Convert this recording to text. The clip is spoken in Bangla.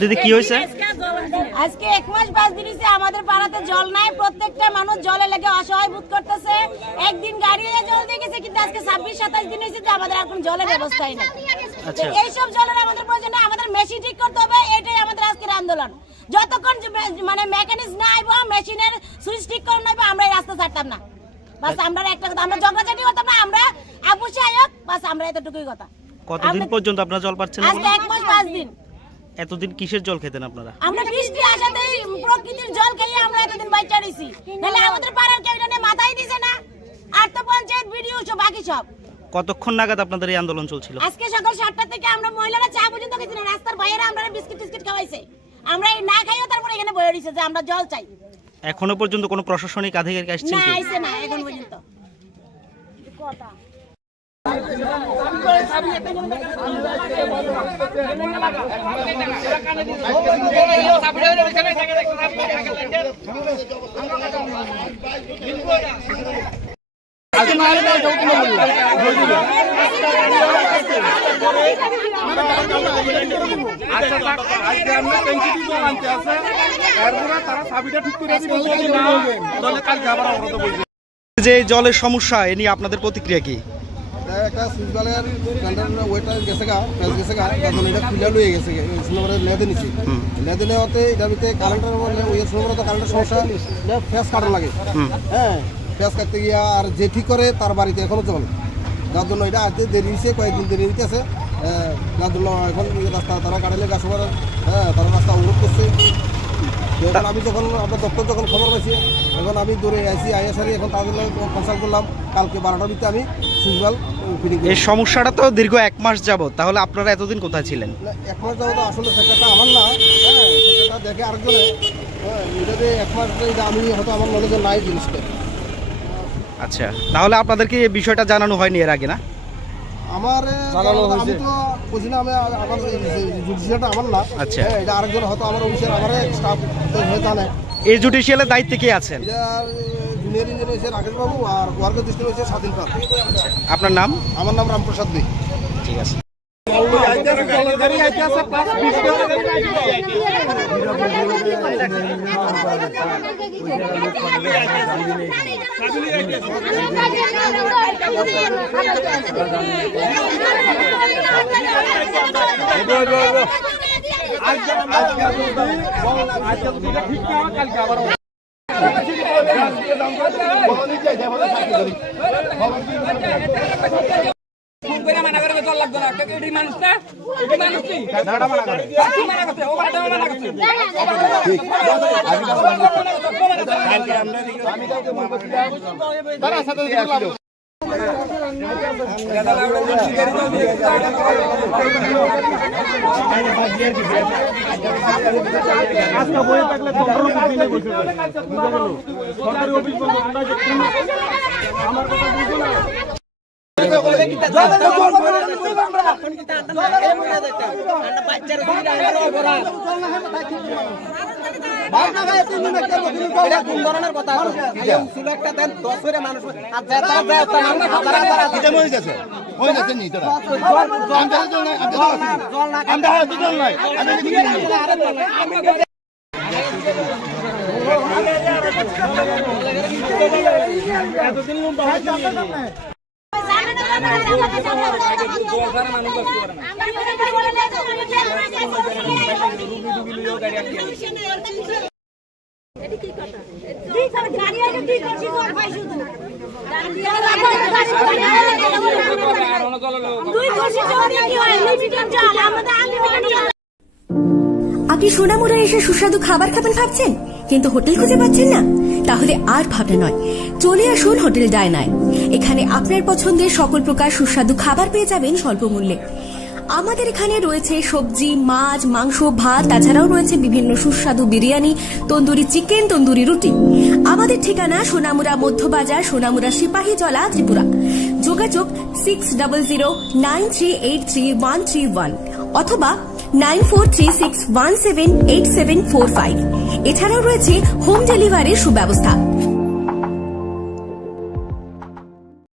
দিদি কি হয়েছে? আজকে 1 মাস 5 দিন হইছে আমাদের পাড়াতে জল নাই। প্রত্যেকটা মানুষ জলে লেগে অসহায় বোধ করতেছে। একদিন গাড়ি জল দিয়ে গেছে, কিন্তু আজকে 26-27 দিন হইছে যে আমাদের এখন জলের ব্যবস্থাই নাই। আচ্ছা, এই সব জলের আমাদের প্রয়োজন নাই, আমাদের মেশিন ঠিক করতে হবে। এটাই আমাদের আজকের আন্দোলন। যতক্ষণ মানে মেকানিক্স না আইবো, মেশিনের সুইচ ঠিক করে নাইবো, আমরা এই রাস্তা ছাড়তাম না। বাস আমরা একটা কথা, আমরা ঝগড়াঝাটি করতাম না, আমরা আপুসে আয়ক, বাস আমরা এতটুকুই কথা। কতদিন পর্যন্ত আপনারা জল পাচ্ছেন? আজকে 1 মাস 5 দিন। এতদিন কিসের জল খেতেন আপনারা? আমরা বৃষ্টি আসাতেই প্রকৃতির জল খেয়ে আমরা এতদিন বাইচা রইছি। নাহলে আমাদের পাড়ার কেউ এটা মাথায় দিছে না। আর তো পঞ্চায়েত ভিডিও সব বাকি সব। কতক্ষণ নাগাদ আপনাদের এই আন্দোলন চলছিল? আজকে সকাল 7টা থেকে আমরা মহিলারা চা পর্যন্ত খেয়েছি না। রাস্তার বাইরে আমরা বিস্কিট টিস্কিট খাওয়াইছে। আমরা এই না খাইও তারপরে এখানে বয়ে রইছে যে আমরা জল চাই। এখনো পর্যন্ত কোনো প্রশাসনিক আধিকারিক আসছেন না, কি? আইছে না এখন পর্যন্ত। কথা যে জলের সমস্যা এ নিয়ে আপনাদের প্রতিক্রিয়া কি? একটা সুইচবালের ওয়েটার গেছে গা, প্রেস গেছে গা, তখন এটা খুলে লয়ে গেছে লেদে নিচ্ছি। লেদে নেওয়াতে এটার ভিতরে কারেন্টের ওই সময় তো কারেন্টের সমস্যা, ফ্যাস কাটানো লাগে। হ্যাঁ, ফ্যাস কাটতে গিয়া আর যে ঠিক করে তার বাড়িতে এখনো চলে, যার জন্য এটা আজকে দেরি হয়েছে, কয়েকদিন দেরি হইতেছে। যার জন্য এখন রাস্তা তারা কাটালে গাছ মারা, হ্যাঁ তারা রাস্তা অবরোধ করছে। এখন আমি যখন আপনার দপ্তর যখন খবর পাইছি, এখন আমি দৌড়ে আসি, আইএসআরি এখন তাদের কনসাল্ট করলাম। কালকে 12টার ভিতরে আমি সুইচবাল ফিটিং করি। এই সমস্যাটা তো দীর্ঘ 1 মাস যাবত, তাহলে আপনারা এতদিন কোথায় ছিলেন? 1 মাস যাবত আসলে সেক্টরটা আমার না, হ্যাঁ সেক্টরটা দেখে আরেকজনে। এটা যে 1 মাস এটা আমি হয়তো আমার নলেজে নাই জিনিসটা। আচ্ছা, তাহলে আপনাদেরকে এই বিষয়টা জানানো হয়নি এর আগে? না, আমার আমি তো বুঝি না, আমি আমার জুডিশিয়ালটা আমার না। আচ্ছা, এটা আরেকজন হয়তো আমার অফিসের আমার স্টাফ হয়ে জানে। এই জুডিশিয়ালের দায়িত্বে কে আছেন? জুনিয়র ইঞ্জিনিয়ার হয়েছে রাকেশ বাবু, আর ওয়ার্কার দৃষ্টি হয়েছে স্বাধীন পাল। আপনার নাম? আমার নাম রামপ্রসাদ দে। ঠিক আছে। আপনি সোনামুড়া এসে সুস্বাদু খাবার খাবেন ভাবছেন, কিন্তু হোটেল খুঁজে পাচ্ছেন না? তাহলে আর ভাবনা নয়, চলে আসুন হোটেল ডায়নায়। এখানে আপনার পছন্দের সকল প্রকার সুস্বাদু খাবার পেয়ে যাবেন স্বল্প মূল্যে। আমাদের এখানে রয়েছে সবজি, মাছ, মাংস, ভাত, তাছাড়াও রয়েছে বিভিন্ন সুস্বাদু বিরিয়ানি, তন্দুরি চিকেন, তন্দুরি রুটি। আমাদের ঠিকানা সোনামুড়া মধ্যবাজার, সোনামুড়া সিপাহীজলা, ত্রিপুরা। যোগাযোগ 600093833131 অথবা 9436178745। এছাড়াও রয়েছে হোম ডেলিভারির সুব্যবস্থা।